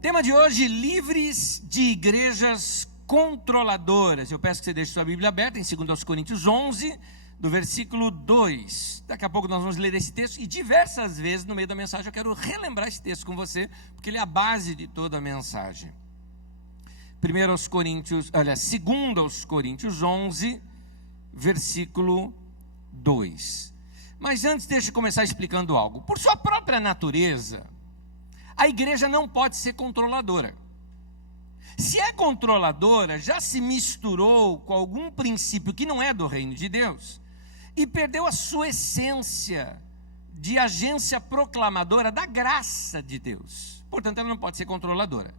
Tema de hoje: livres de igrejas controladoras. Eu peço que você deixe sua Bíblia aberta em 2 Coríntios 11, do versículo 2. Daqui a pouco nós vamos ler esse texto, e diversas vezes no meio da mensagem eu quero relembrar esse texto com você, porque ele é a base de toda a mensagem. 2 Coríntios 11, versículo 2. Mas antes, deixa eu começar explicando algo. Por sua própria natureza, a igreja não pode ser controladora. Se é controladora, já se misturou com algum princípio que não é do reino de Deus e perdeu a sua essência de agência proclamadora da graça de Deus. Portanto, ela não pode ser controladora.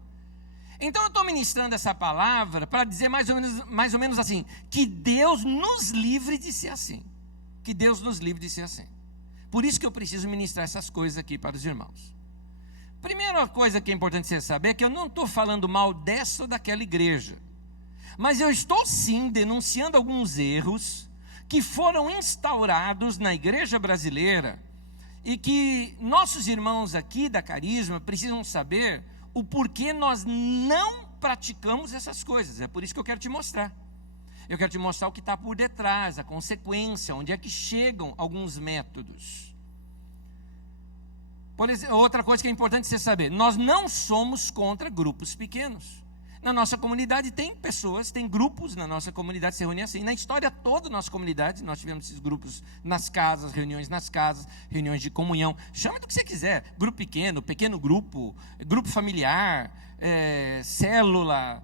Então eu estou ministrando essa palavra para dizer mais ou menos assim: que Deus nos livre de ser assim. Que Deus nos livre de ser assim. Por isso que eu preciso ministrar essas coisas aqui para os irmãos. Primeira coisa que é importante você saber é que eu não estou falando mal dessa ou daquela igreja, mas eu estou sim denunciando alguns erros que foram instaurados na igreja brasileira e que nossos irmãos aqui da Carisma precisam saber o porquê nós não praticamos essas coisas. É por isso que eu quero te mostrar. Eu quero te mostrar o que está por detrás, a consequência, onde é que chegam alguns métodos. Por exemplo, outra coisa que é importante você saber: nós não somos contra grupos pequenos. Na nossa comunidade tem pessoas, tem grupos na nossa comunidade que se reúnem assim. Na história toda da nossa comunidade, nós tivemos esses grupos nas casas, reuniões de comunhão. Chama do que você quiser: grupo pequeno, pequeno grupo, grupo familiar, célula,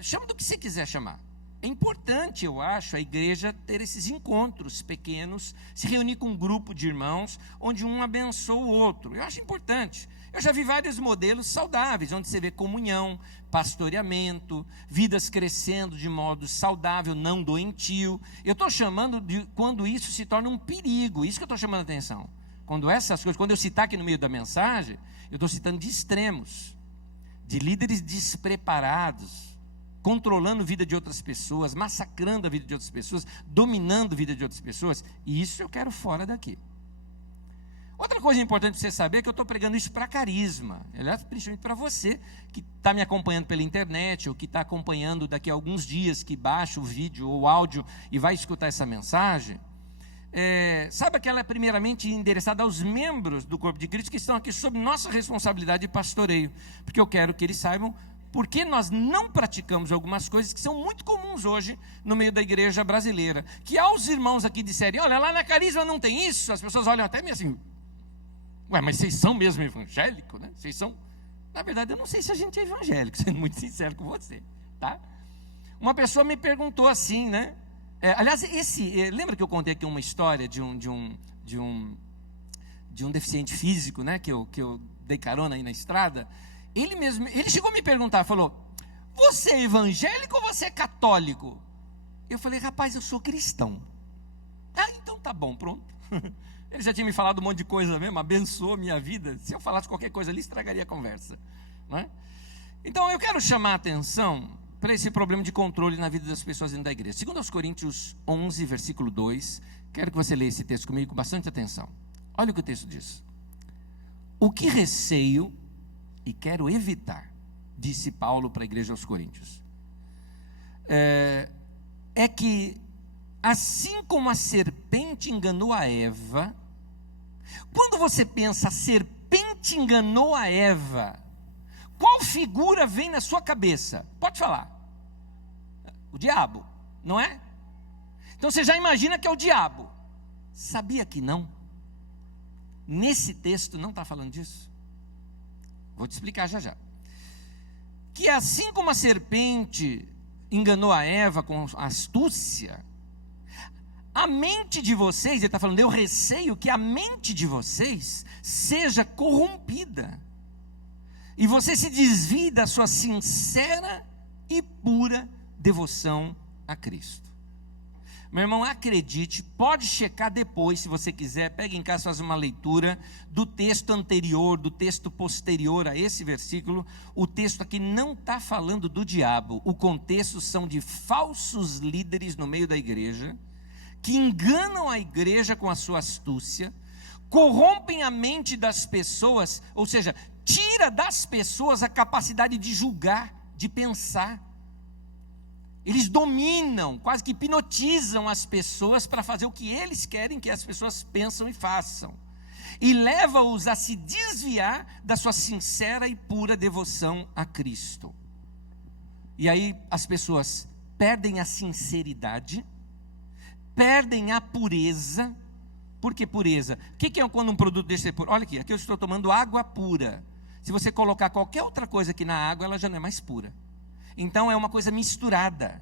chama do que você quiser chamar. É importante, eu acho, a igreja ter esses encontros pequenos, se reunir com um grupo de irmãos, onde um abençoa o outro. Eu acho importante. Eu já vi vários modelos saudáveis, onde você vê comunhão, pastoreamento, vidas crescendo de modo saudável, não doentio. Eu estou chamando de quando isso se torna um perigo, isso que eu estou chamando a atenção. Quando essas coisas, quando eu citar aqui no meio da mensagem, eu estou citando de extremos, de líderes despreparados, controlando a vida de outras pessoas, massacrando a vida de outras pessoas, dominando a vida de outras pessoas, e isso eu quero fora daqui. Outra coisa importante você saber é que eu estou pregando isso para Carisma, aliás, principalmente para você que está me acompanhando pela internet, ou que está acompanhando daqui a alguns dias, que baixa o vídeo ou o áudio e vai escutar essa mensagem. Sabe que ela é primeiramente endereçada aos membros do corpo de Cristo que estão aqui sob nossa responsabilidade de pastoreio, porque eu quero que eles saibam porque nós não praticamos algumas coisas que são muito comuns hoje no meio da igreja brasileira. Que aos irmãos aqui disserem: olha, lá na Carisma não tem isso, as pessoas olham até meio assim: ué, mas vocês são mesmo evangélicos, né? Vocês são... Na verdade, eu não sei se a gente é evangélico, sendo muito sincero com você, tá? Uma pessoa me perguntou assim, né? Aliás, lembra que eu contei aqui uma história de um deficiente físico, né? Que eu dei carona aí na estrada. Ele chegou a me perguntar, falou: você é evangélico ou você é católico? Eu falei: rapaz, eu sou cristão. Ah, então tá bom, pronto. Ele já tinha me falado um monte de coisa mesmo, abençoou a minha vida. Se eu falasse qualquer coisa ali, estragaria a conversa, não é? Então eu quero chamar a atenção para esse problema de controle na vida das pessoas dentro da igreja. 2 Coríntios 11, versículo 2, quero que você leia esse texto comigo com bastante atenção. Olha o que o texto diz: o que receio e quero evitar, disse Paulo para a igreja aos Coríntios, é que assim como a serpente enganou a Eva, quando você pensa a serpente enganou a Eva, qual figura vem na sua cabeça? Pode falar. O diabo, não é? Então você já imagina que é o diabo. Sabia que não? Nesse texto não está falando disso. Vou te explicar já já. Que assim como a serpente enganou a Eva com astúcia, a mente de vocês, ele está falando: eu receio que a mente de vocês seja corrompida e você se desvie da sua sincera e pura devoção a Cristo. Meu irmão, acredite, pode checar depois, se você quiser, pega em casa, faz uma leitura do texto anterior, do texto posterior a esse versículo. O texto aqui não está falando do diabo, o contexto são de falsos líderes no meio da igreja, que enganam a igreja com a sua astúcia, corrompem a mente das pessoas, ou seja, tiram tira das pessoas a capacidade de julgar, de pensar. Eles dominam, quase que hipnotizam as pessoas para fazer o que eles querem que as pessoas pensam e façam. E leva-os a se desviar da sua sincera e pura devoção a Cristo. E aí as pessoas perdem a sinceridade, perdem a pureza. Por que pureza? O que é quando um produto desse é puro? Olha aqui eu estou tomando água pura. Se você colocar qualquer outra coisa aqui na água, ela já não é mais pura. Então é uma coisa misturada.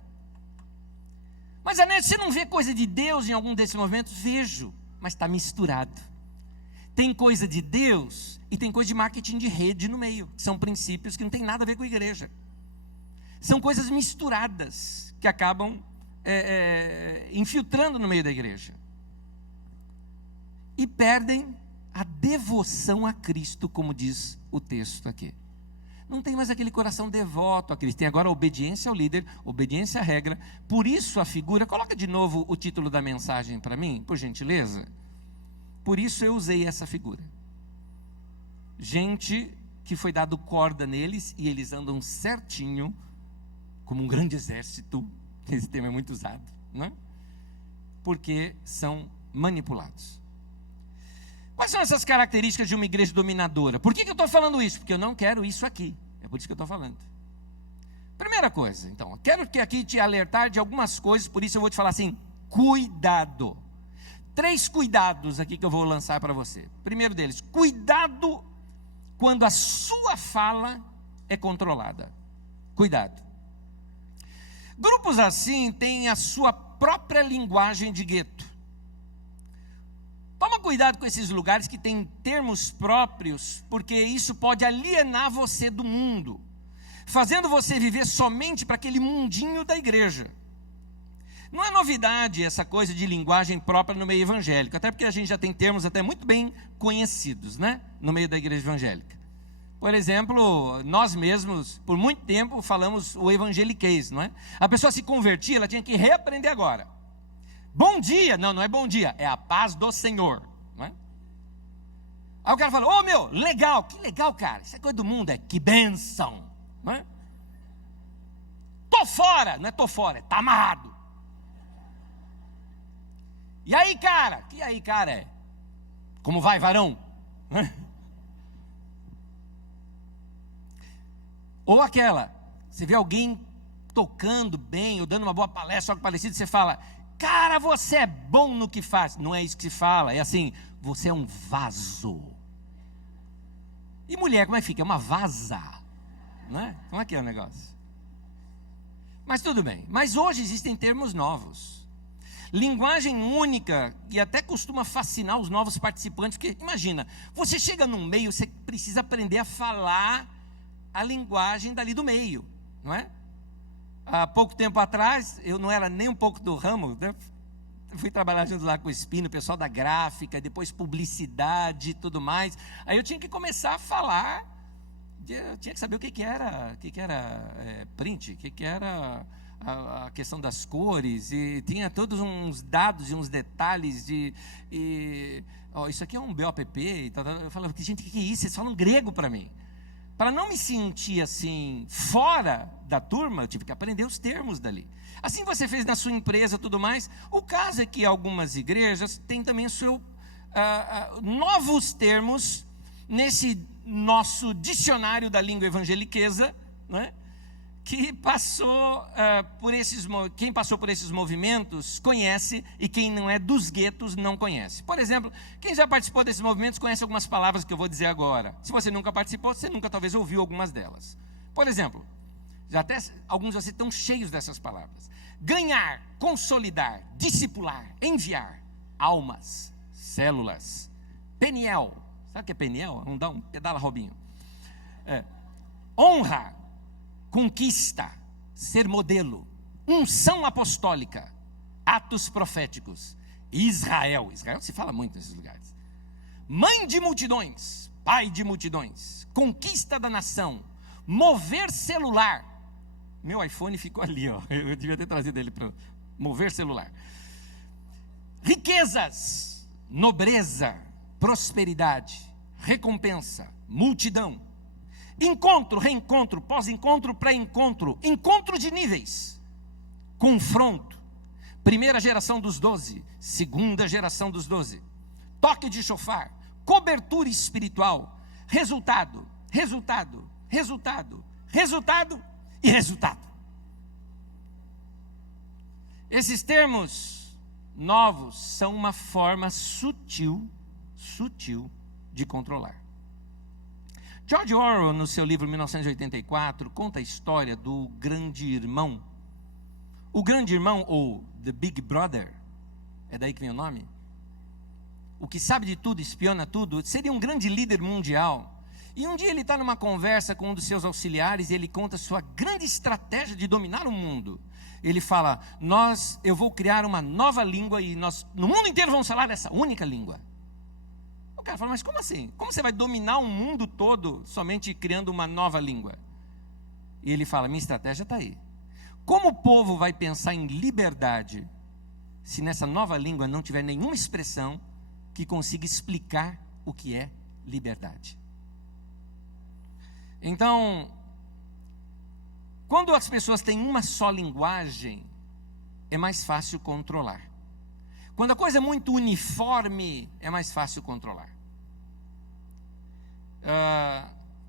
Mas Anésio, você não vê coisa de Deus em algum desses movimentos? Vejo, mas está misturado. Tem coisa de Deus e tem coisa de marketing de rede no meio. São princípios que não tem nada a ver com a igreja. São coisas misturadas que acabam infiltrando no meio da igreja. E perdem a devoção a Cristo, como diz o texto aqui. Não tem mais aquele coração devoto a Cristo. Tem agora a obediência ao líder, obediência à regra. Por isso a figura, coloca de novo o título da mensagem para mim, por gentileza. Por isso eu usei essa figura. Gente que foi dado corda neles e eles andam certinho, como um grande exército. Esse termo é muito usado, não é? Porque são manipulados. Quais são essas características de uma igreja dominadora? Por que eu estou falando isso? Porque eu não quero isso aqui. É por isso que eu estou falando. Primeira coisa, então, eu quero aqui te alertar de algumas coisas, por isso eu vou te falar assim, cuidado. 3 cuidados aqui que eu vou lançar para você. Primeiro deles, cuidado quando a sua fala é controlada. Cuidado. Grupos assim têm a sua própria linguagem de gueto. Toma cuidado com esses lugares que têm termos próprios, porque isso pode alienar você do mundo, fazendo você viver somente para aquele mundinho da igreja. Não é novidade essa coisa de linguagem própria no meio evangélico, até porque a gente já tem termos até muito bem conhecidos, né, no meio da igreja evangélica. Por exemplo, nós mesmos, por muito tempo, falamos o evangeliquez, não é? A pessoa se convertia, ela tinha que reaprender agora. Bom dia, não é bom dia, é a paz do Senhor, não é? Aí o cara fala, meu, legal, que legal, cara, isso é coisa do mundo, que bênção, não é? Tô fora, não é tô fora, é tá amarrado. E aí, cara? Que aí, cara, é? Como vai, varão? Ou aquela, você vê alguém tocando bem, ou dando uma boa palestra, algo parecido, você fala, cara, você é bom no que faz. Não é isso que se fala, é assim, você é um vaso. E mulher, como é que fica? É uma vaza, não é? Como é que é o negócio? Mas tudo bem, mas hoje existem termos novos. Linguagem única, que até costuma fascinar os novos participantes, porque imagina, você chega num meio, você precisa aprender a falar a linguagem dali do meio, não é? Há pouco tempo atrás, eu não era nem um pouco do ramo, né? Fui trabalhar junto lá com o Espino, o pessoal da gráfica, depois publicidade e tudo mais, aí eu tinha que começar a falar, eu tinha que saber o que era print, o que era a questão das cores, e tinha todos uns dados e uns detalhes isso aqui é um BOPP e tal. Eu falava, gente, o que é isso? Eles falam grego para mim. Para não me sentir assim, fora da turma, eu tive que aprender os termos dali. Assim você fez na sua empresa e tudo mais. O caso é que algumas igrejas têm também novos termos nesse nosso dicionário da língua evangeliqueza, não é? Que passou quem passou por esses movimentos conhece, e quem não é dos guetos não conhece. Por exemplo, quem já participou desses movimentos conhece algumas palavras que eu vou dizer agora. Se você nunca participou, você nunca talvez ouviu algumas delas. Por exemplo, já até alguns de vocês estão cheios dessas palavras. Ganhar, consolidar, discipular, enviar, almas, células, peniel. Sabe o que é peniel? Vamos dar um pedala, Robinho. Honra, conquista, ser modelo, unção apostólica, atos proféticos, Israel se fala muito nesses lugares, mãe de multidões, pai de multidões, conquista da nação, mover celular. Meu iPhone ficou ali, eu devia ter trazido ele para mover celular. Riquezas, nobreza, prosperidade, recompensa, multidão, Encontro, reencontro, pós-encontro, pré-encontro, encontro de níveis, confronto. Primeira geração dos 12, segunda geração dos 12, toque de chofar, cobertura espiritual, resultado e resultado. Esses termos novos são uma forma sutil de controlar. George Orwell, no seu livro 1984, conta a história do Grande Irmão. O Grande Irmão, ou The Big Brother, é daí que vem o nome? O que sabe de tudo, espiona tudo, seria um grande líder mundial. E um dia ele está numa conversa com um dos seus auxiliares e ele conta sua grande estratégia de dominar o mundo. Ele fala, eu vou criar uma nova língua e nós, no mundo inteiro, vamos falar essa única língua. O cara fala, mas como assim? Como você vai dominar o mundo todo somente criando uma nova língua? E ele fala, minha estratégia está aí. Como o povo vai pensar em liberdade se nessa nova língua não tiver nenhuma expressão que consiga explicar o que é liberdade? Então, quando as pessoas têm uma só linguagem, é mais fácil controlar. Quando a coisa é muito uniforme, é mais fácil controlar.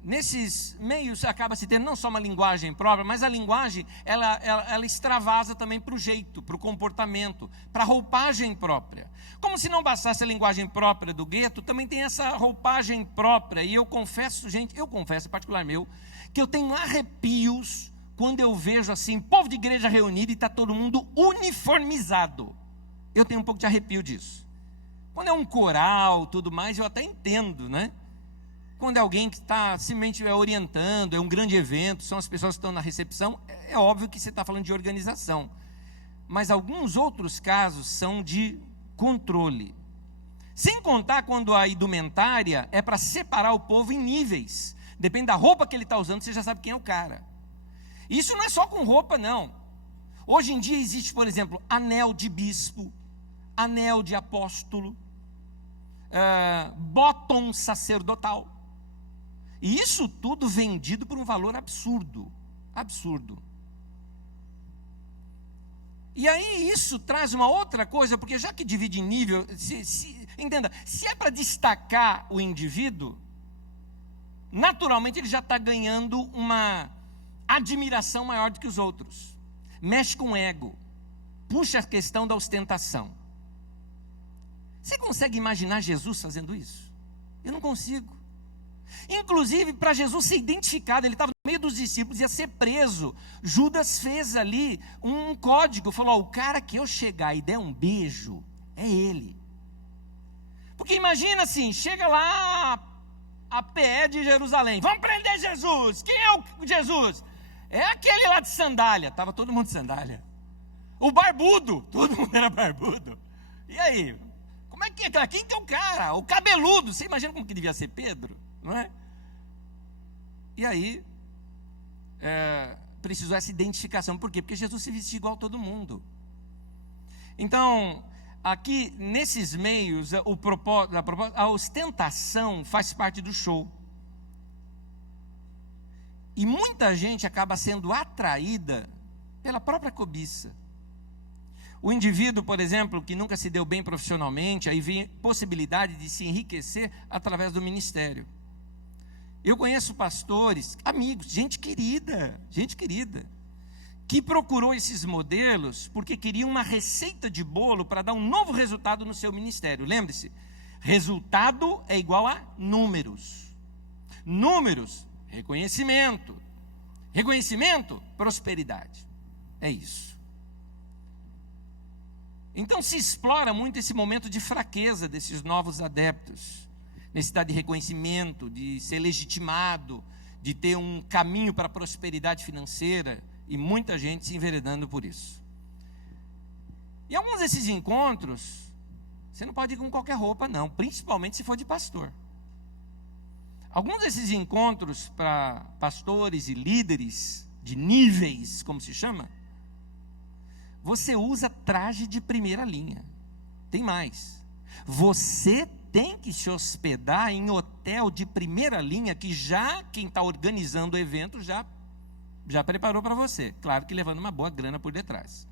Nesses meios acaba se tendo não só uma linguagem própria, mas a linguagem ela extravasa também para o jeito, para o comportamento, para a roupagem própria. Como se não bastasse a linguagem própria do gueto, também tem essa roupagem própria. E eu confesso, em particular meu, que eu tenho arrepios quando eu vejo assim, povo de igreja reunido e está todo mundo uniformizado. Eu tenho um pouco de arrepio disso. Quando é um coral, tudo mais, eu até entendo, né? Quando é alguém que está simplesmente orientando, é um grande evento, são as pessoas que estão na recepção, é óbvio que você está falando de organização. Mas alguns outros casos são de controle. Sem contar quando a indumentária é para separar o povo em níveis. Depende da roupa que ele está usando, você já sabe quem é o cara. Isso não é só com roupa, não. Hoje em dia existe, por exemplo, anel de bispo, anel de apóstolo, bottom sacerdotal. E isso tudo vendido por um valor absurdo. Absurdo. E aí isso traz uma outra coisa, porque já que divide em nível, entenda, se é para destacar o indivíduo, naturalmente ele já está ganhando uma admiração maior do que os outros. Mexe com o ego, puxa a questão da ostentação. Você consegue imaginar Jesus fazendo isso? Eu não consigo. Inclusive, para Jesus ser identificado, ele estava no meio dos discípulos, ia ser preso. Judas fez ali um código, falou, o cara que eu chegar e der um beijo, é ele. Porque imagina assim, chega lá a PE de Jerusalém, vamos prender Jesus. Quem é o Jesus? É aquele lá de sandália. Estava todo mundo de sandália. O barbudo, todo mundo era barbudo. E aí? Como é que é? Quem que é o cara? O cabeludo. Você imagina como que devia ser Pedro? Não é? E aí, precisou essa identificação. Por quê? Porque Jesus se vestia igual a todo mundo. Então, aqui, nesses meios, a ostentação faz parte do show. E muita gente acaba sendo atraída pela própria cobiça. O indivíduo, por exemplo, que nunca se deu bem profissionalmente, aí vem possibilidade de se enriquecer através do ministério. Eu conheço pastores, amigos, gente querida, que procurou esses modelos porque queria uma receita de bolo para dar um novo resultado no seu ministério. Lembre-se, resultado é igual a números. Números, reconhecimento. Reconhecimento, prosperidade. É isso. Então se explora muito esse momento de fraqueza desses novos adeptos. Necessidade de reconhecimento, de ser legitimado, de ter um caminho para a prosperidade financeira, e muita gente se enveredando por isso. E alguns desses encontros, você não pode ir com qualquer roupa não, principalmente se for de pastor. Alguns desses encontros para pastores e líderes de níveis, como se chama, você usa traje de primeira linha. Tem mais. Você tem que se hospedar em hotel de primeira linha, que já quem está organizando o evento já preparou para você. Claro que levando uma boa grana por detrás.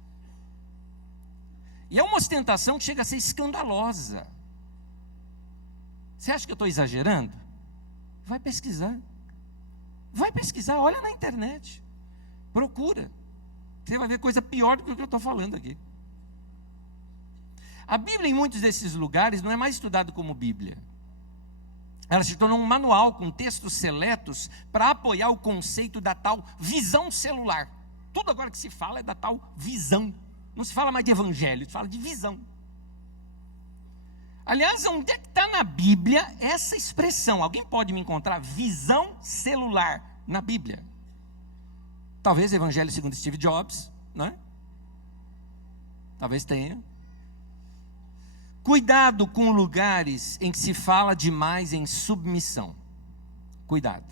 E é uma ostentação que chega a ser escandalosa. Você acha que eu estou exagerando? Vai pesquisar. Vai pesquisar, olha na internet. Procura. Você vai ver coisa pior do que o que eu estou falando aqui. A Bíblia, em muitos desses lugares, não é mais estudada como Bíblia. Ela se tornou um manual com textos seletos para apoiar o conceito da tal visão celular. Tudo agora que se fala é da tal visão. Não se fala mais de evangelho, se fala de visão. Aliás, onde é que está na Bíblia essa expressão? Alguém pode me encontrar visão celular na Bíblia? Talvez Evangelho segundo Steve Jobs, né? Talvez tenha. Cuidado com lugares em que se fala demais em submissão. Cuidado.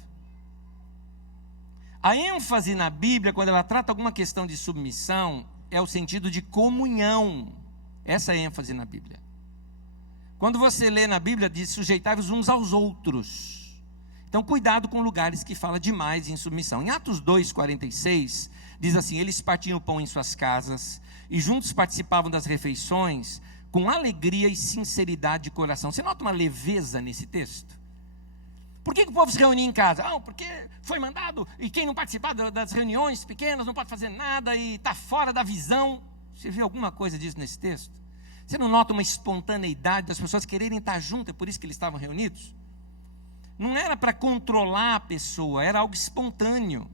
A ênfase na Bíblia, quando ela trata alguma questão de submissão, é o sentido de comunhão. Essa é a ênfase na Bíblia. Quando você lê na Bíblia, diz sujeitai-vos uns aos outros. Então, cuidado com lugares que fala demais em submissão. Em Atos 2,46, diz assim: eles partiam o pão em suas casas e juntos participavam das refeições com alegria e sinceridade de coração. Você nota uma leveza nesse texto? Por que o povo se reunia em casa? Porque foi mandado, e quem não participar das reuniões pequenas não pode fazer nada e está fora da visão. Você vê alguma coisa disso nesse texto? Você não nota uma espontaneidade das pessoas quererem estar juntas, é por isso que eles estavam reunidos? Não era para controlar a pessoa, era algo espontâneo.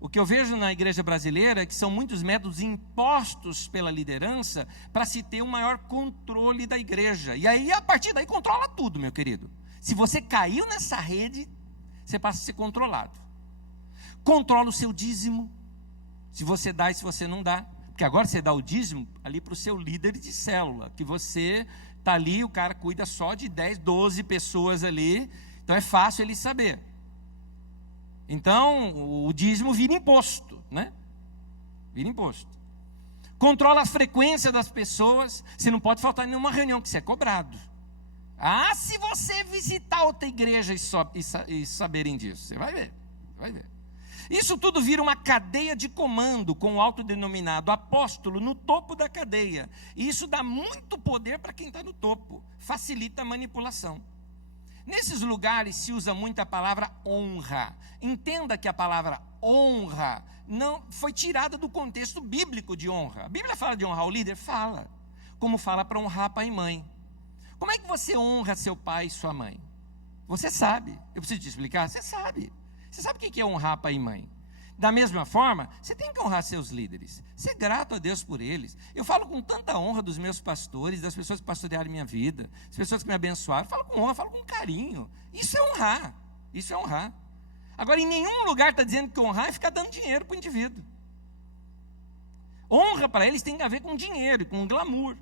O que eu vejo na igreja brasileira é que são muitos métodos impostos pela liderança para se ter um maior controle da igreja. E aí, a partir daí, controla tudo, meu querido. Se você caiu nessa rede, você passa a ser controlado. Controla o seu dízimo, se você dá e se você não dá. Porque agora você dá o dízimo ali para o seu líder de célula, que você está ali, o cara cuida só de 10, 12 pessoas ali, então é fácil ele saber. Então, o dízimo vira imposto, né? Vira imposto. Controla a frequência das pessoas, você não pode faltar em nenhuma reunião, que você é cobrado. Se você visitar outra igreja e saberem disso, você vai ver, vai ver. Isso tudo vira uma cadeia de comando com o autodenominado apóstolo no topo da cadeia. E isso dá muito poder para quem está no topo, facilita a manipulação. Nesses lugares se usa muito a palavra honra. Entenda que a palavra honra não foi tirada do contexto bíblico de honra. A Bíblia fala de honrar o líder? Fala. Como fala para honrar pai e mãe. Como é que você honra seu pai e sua mãe? Você sabe. Eu preciso te explicar? Você sabe. Você sabe o que é honrar pai e mãe? Da mesma forma, você tem que honrar seus líderes. Ser grato a Deus por eles. Eu falo com tanta honra dos meus pastores, das pessoas que pastorearam minha vida, das pessoas que me abençoaram. Falo com honra, falo com carinho. Isso é honrar. Isso é honrar. Agora, em nenhum lugar está dizendo que honrar é ficar dando dinheiro para o indivíduo. Honra para eles tem a ver com dinheiro, com glamour.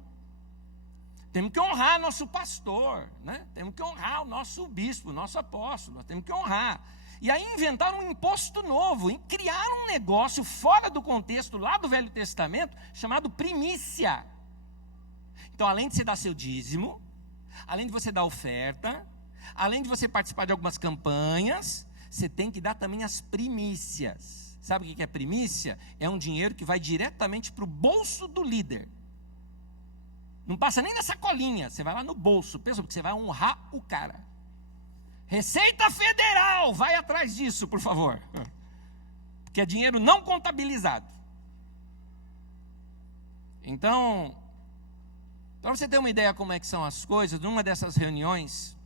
Temos que honrar nosso pastor, né? Temos que honrar o nosso bispo, o nosso apóstolo. Nós temos que honrar. E aí inventaram um imposto novo, criaram um negócio fora do contexto lá do Velho Testamento, chamado primícia. Então, além de você dar seu dízimo, além de você dar oferta, além de você participar de algumas campanhas, você tem que dar também as primícias. Sabe o que é primícia? É um dinheiro que vai diretamente para o bolso do líder. Não passa nem na sacolinha, você vai lá no bolso, pensa, porque você vai honrar o cara. Receita Federal, vai atrás disso, por favor. Porque é dinheiro não contabilizado. Então, para você ter uma ideia como é que são as coisas, numa dessas reuniões,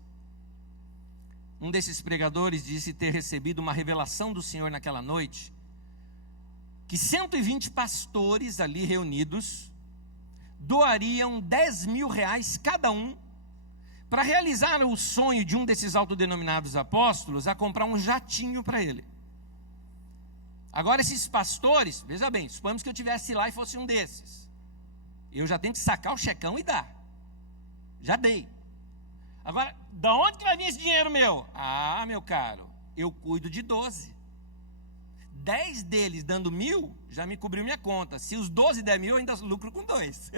um desses pregadores disse ter recebido uma revelação do Senhor naquela noite, que 120 pastores ali reunidos doariam 10 mil reais cada um para realizar o sonho de um desses autodenominados apóstolos a comprar um jatinho para ele. Agora esses pastores, veja bem, suponhamos que eu estivesse lá e fosse um desses. Eu já tenho que sacar o checão e dar. Já dei. Agora, da onde que vai vir esse dinheiro meu? Meu caro, eu cuido de 12. 10 deles dando 1.000, já me cobriu minha conta. Se os 12 der 1.000, eu ainda lucro com 2.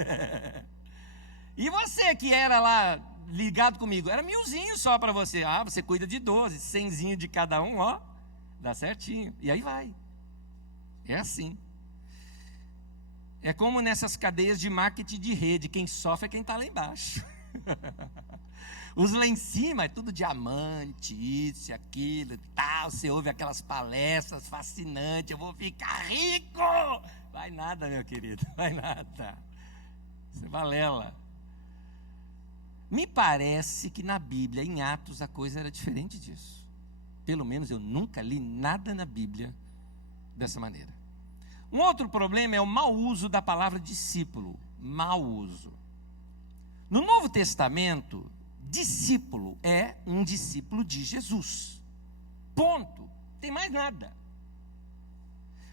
E você que era lá ligado comigo, era 1.000zinho só para você. Ah, você cuida de 12, 100zinho de cada um, ó, dá certinho. E aí vai. É assim. É como nessas cadeias de marketing de rede, quem sofre é quem está lá embaixo. Os lá em cima é tudo diamante, isso e aquilo e tal. Você ouve aquelas palestras fascinantes, eu vou ficar rico. Vai nada, meu querido, vai nada. Você valela. Me parece que na Bíblia, em Atos, a coisa era diferente disso. Pelo menos eu nunca li nada na Bíblia dessa maneira. Um outro problema é o mau uso da palavra discípulo. Mau uso. No Novo Testamento, discípulo é um discípulo de Jesus. Ponto. Tem mais nada.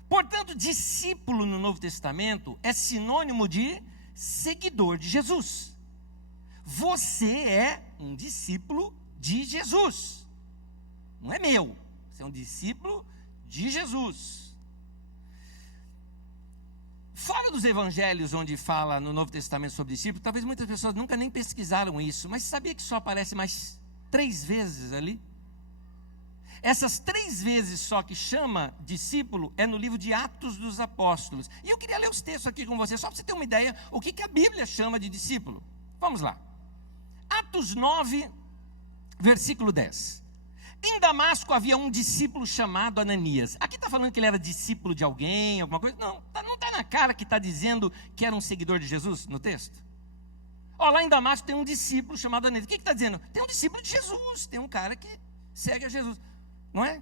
Portanto, discípulo no Novo Testamento é sinônimo de seguidor de Jesus. Você é um discípulo de Jesus. Não é meu. Você é um discípulo de Jesus. Fora dos evangelhos onde fala no Novo Testamento sobre discípulo, talvez muitas pessoas nunca nem pesquisaram isso, mas sabia que só aparece mais 3 vezes ali? Essas 3 vezes só que chama discípulo é no livro de Atos dos Apóstolos. E eu queria ler os textos aqui com você, só para você ter uma ideia o que a Bíblia chama de discípulo. Vamos lá. Atos 9, versículo 10. Em Damasco havia um discípulo chamado Ananias. Aqui está falando que ele era discípulo de alguém, alguma coisa? Não está na cara que está dizendo que era um seguidor de Jesus no texto? Ó, lá em Damasco tem um discípulo chamado Ananias. O que está dizendo? Tem um discípulo de Jesus, tem um cara que segue a Jesus, não é?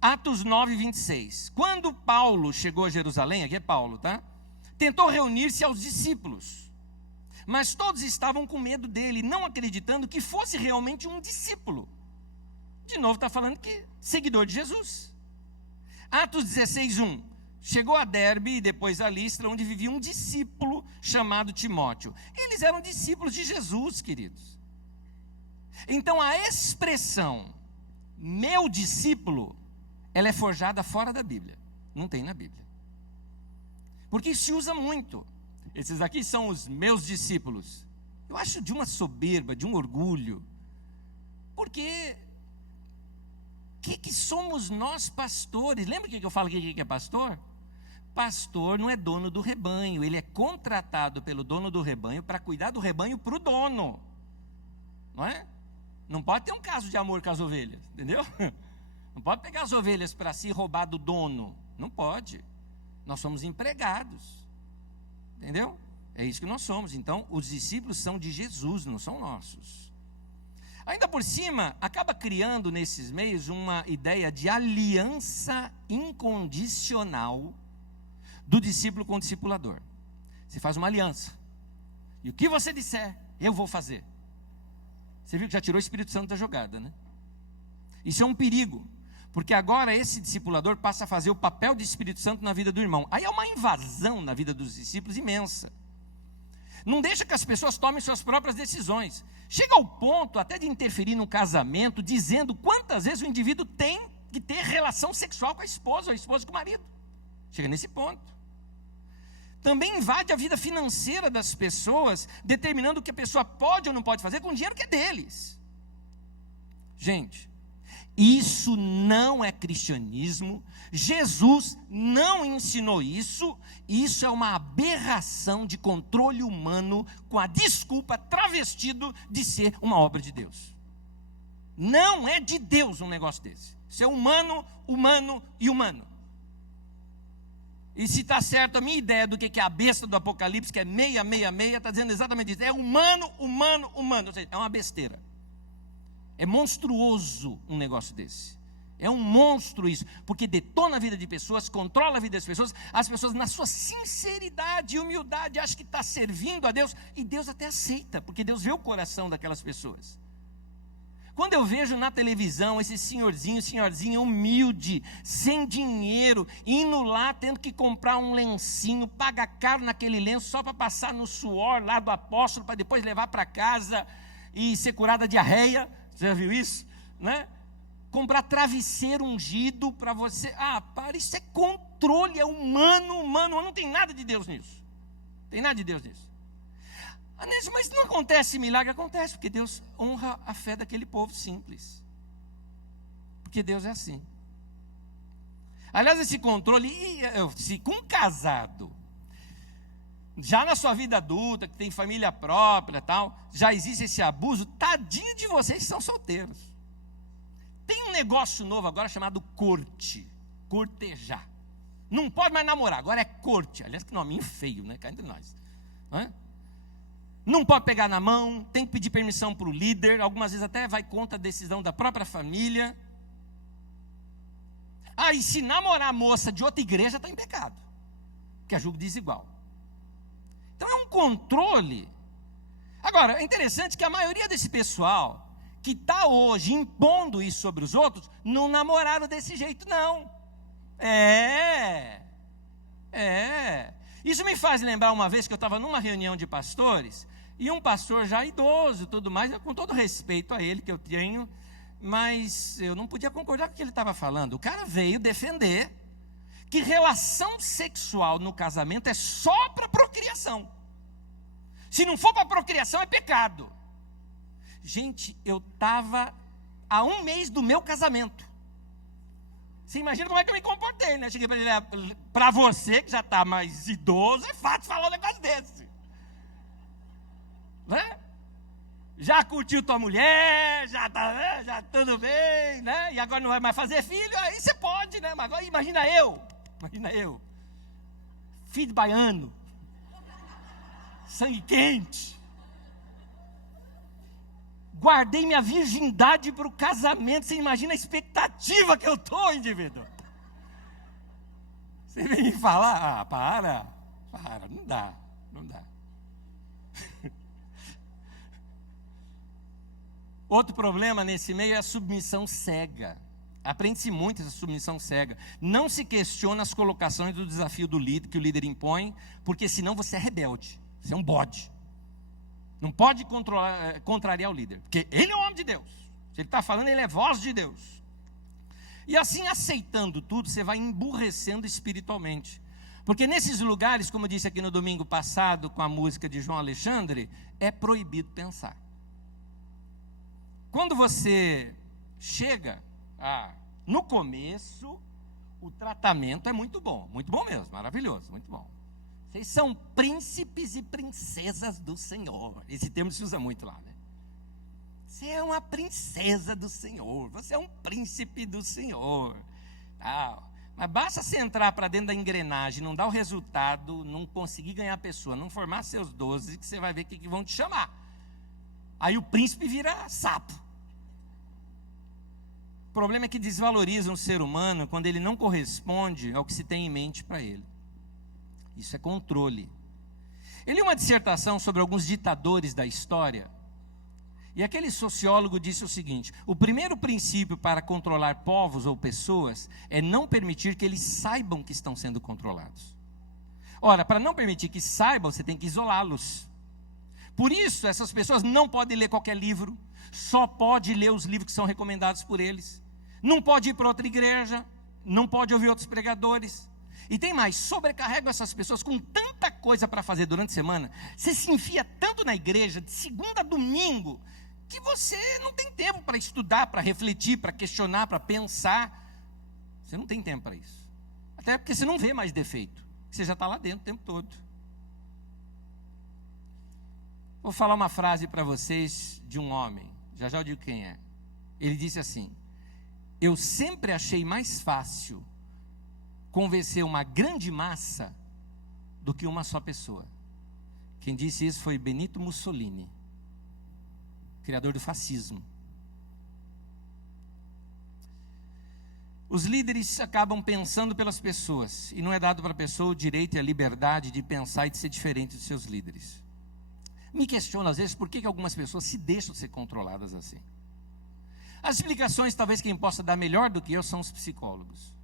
Atos 9, 26. Quando Paulo chegou a Jerusalém, aqui é Paulo, tá? Tentou reunir-se aos discípulos, mas todos estavam com medo dele, não acreditando que fosse realmente um discípulo. De novo está falando que seguidor de Jesus. Atos 16, 1. Chegou a Derbe e depois a Listra, onde vivia um discípulo chamado Timóteo. Eles eram discípulos de Jesus, queridos. Então a expressão meu discípulo, ela é forjada fora da Bíblia. Não tem na Bíblia. Porque se usa muito. Esses aqui são os meus discípulos. Eu acho de uma soberba, de um orgulho. Porque que somos nós pastores? Lembra que eu falo que é pastor? Pastor não é dono do rebanho, ele é contratado pelo dono do rebanho para cuidar do rebanho para o dono, não é? Não pode ter um caso de amor com as ovelhas, entendeu? Não pode pegar as ovelhas para si e roubar do dono, não pode. Nós somos empregados, entendeu? É isso que nós somos. Então os discípulos são de Jesus, não são nossos. Ainda por cima, acaba criando nesses meios uma ideia de aliança incondicional do discípulo com o discipulador. Você faz uma aliança. E o que você disser, eu vou fazer. Você viu que já tirou o Espírito Santo da jogada, né? Isso é um perigo. Porque agora esse discipulador passa a fazer o papel de Espírito Santo na vida do irmão. Aí é uma invasão na vida dos discípulos imensa. Não deixa que as pessoas tomem suas próprias decisões. Chega ao ponto até de interferir no casamento, dizendo quantas vezes o indivíduo tem que ter relação sexual com a esposa, ou a esposa com o marido. Chega nesse ponto. Também invade a vida financeira das pessoas, determinando o que a pessoa pode ou não pode fazer com o dinheiro que é deles. Gente, isso não é cristianismo. Jesus não ensinou isso. Isso é uma aberração de controle humano com a desculpa travestido de ser uma obra de Deus. Não é de Deus um negócio desse. Isso é humano, humano e humano. E se está certo a minha ideia do que é a besta do Apocalipse, que é 666, está dizendo exatamente isso. É humano, humano, humano. Ou seja, é uma besteira. É monstruoso um negócio desse. É um monstro isso, porque detona a vida de pessoas, controla a vida das pessoas. As pessoas, na sua sinceridade e humildade, acham que está servindo a Deus, e Deus até aceita, porque Deus vê o coração daquelas pessoas. Quando eu vejo na televisão esse senhorzinho humilde, sem dinheiro, indo lá, tendo que comprar um lencinho, paga caro naquele lenço, só para passar no suor lá do apóstolo, para depois levar para casa e ser curado da diarreia. Você já viu isso? Né? Comprar travesseiro ungido para você. Para, isso é controle, é humano, não tem nada de Deus nisso. Tem nada de Deus nisso. Mas não acontece milagre? Acontece, porque Deus honra a fé daquele povo simples. Porque Deus é assim. Aliás, esse controle, se com um casado, já na sua vida adulta, que tem família própria e tal, já existe esse abuso, tadinho de vocês que são solteiros. Tem um negócio novo agora chamado corte, cortejar. Não pode mais namorar, agora é corte. Aliás, que nominho feio, né? Cá entre nós. Não pode pegar na mão, tem que pedir permissão para o líder, algumas vezes até vai contra a decisão da própria família. E se namorar a moça de outra igreja, está em pecado, que é julgo desigual. Então é um controle. Agora, é interessante que a maioria desse pessoal que está hoje impondo isso sobre os outros, não namoraram desse jeito, não. Isso me faz lembrar uma vez que eu estava numa reunião de pastores, e um pastor já idoso, tudo mais, com todo respeito a ele que eu tenho, mas eu não podia concordar com o que ele estava falando. O cara veio defender que relação sexual no casamento é só para procriação. Se não for para procriação, é pecado. Gente, eu estava há 1 mês do meu casamento. Você imagina como é que eu me comportei, né? Cheguei para ele, para você que já está mais idoso, é fácil falar um negócio desse. Né? Já curtiu tua mulher, já tudo bem, né? E agora não vai mais fazer filho, aí você pode, né? Mas agora imagina eu, filho de baiano, sangue quente, guardei minha virgindade para o casamento. Você imagina a expectativa que eu estou, indivíduo? Você vem me falar, para, não dá. Outro problema nesse meio é a submissão cega. Aprende-se muito essa submissão cega. Não se questiona as colocações do desafio do líder, que o líder impõe, porque senão você é rebelde, você é um bode. Não pode contrariar o líder, porque ele é o homem de Deus. Se ele está falando, ele é voz de Deus. E assim, aceitando tudo, você vai emburrecendo espiritualmente. Porque nesses lugares, como eu disse aqui no domingo passado, com a música de João Alexandre, é proibido pensar. Quando você chega, no começo, o tratamento é muito bom mesmo, maravilhoso, muito bom. Vocês são príncipes e princesas do Senhor. Esse termo se usa muito lá, né? Você é uma princesa do Senhor, você é um príncipe do Senhor. Mas basta você entrar para dentro da engrenagem, não dar o resultado, não conseguir ganhar a pessoa, não formar seus 12, que você vai ver o que vão te chamar. Aí o príncipe vira sapo. O problema é que desvalorizam o ser humano quando ele não corresponde ao que se tem em mente para ele. Isso é controle. Eu li uma dissertação sobre alguns ditadores da história, e aquele sociólogo disse o seguinte: o primeiro princípio para controlar povos ou pessoas é não permitir que eles saibam que estão sendo controlados. Ora, para não permitir que saibam, você tem que isolá-los. Por isso, essas pessoas não podem ler qualquer livro, só pode ler os livros que são recomendados por eles. Não pode ir para outra igreja, não pode ouvir outros pregadores. E tem mais, sobrecarregam essas pessoas com tanta coisa para fazer durante a semana. Você se enfia tanto na igreja, de segunda a domingo, que você não tem tempo para estudar, para refletir, para questionar, para pensar. Você não tem tempo para isso. Até porque você não vê mais defeito. Você já está lá dentro o tempo todo. Vou falar uma frase para vocês de um homem, já eu digo quem é. Ele disse assim: eu sempre achei mais fácil convencer uma grande massa do que uma só pessoa. Quem disse isso foi Benito Mussolini, criador do fascismo. Os líderes acabam pensando pelas pessoas, e não é dado para a pessoa o direito e a liberdade de pensar e de ser diferente dos seus líderes. Me questiono às vezes por que algumas pessoas se deixam ser controladas assim. As explicações, talvez quem possa dar melhor do que eu, são os psicólogos.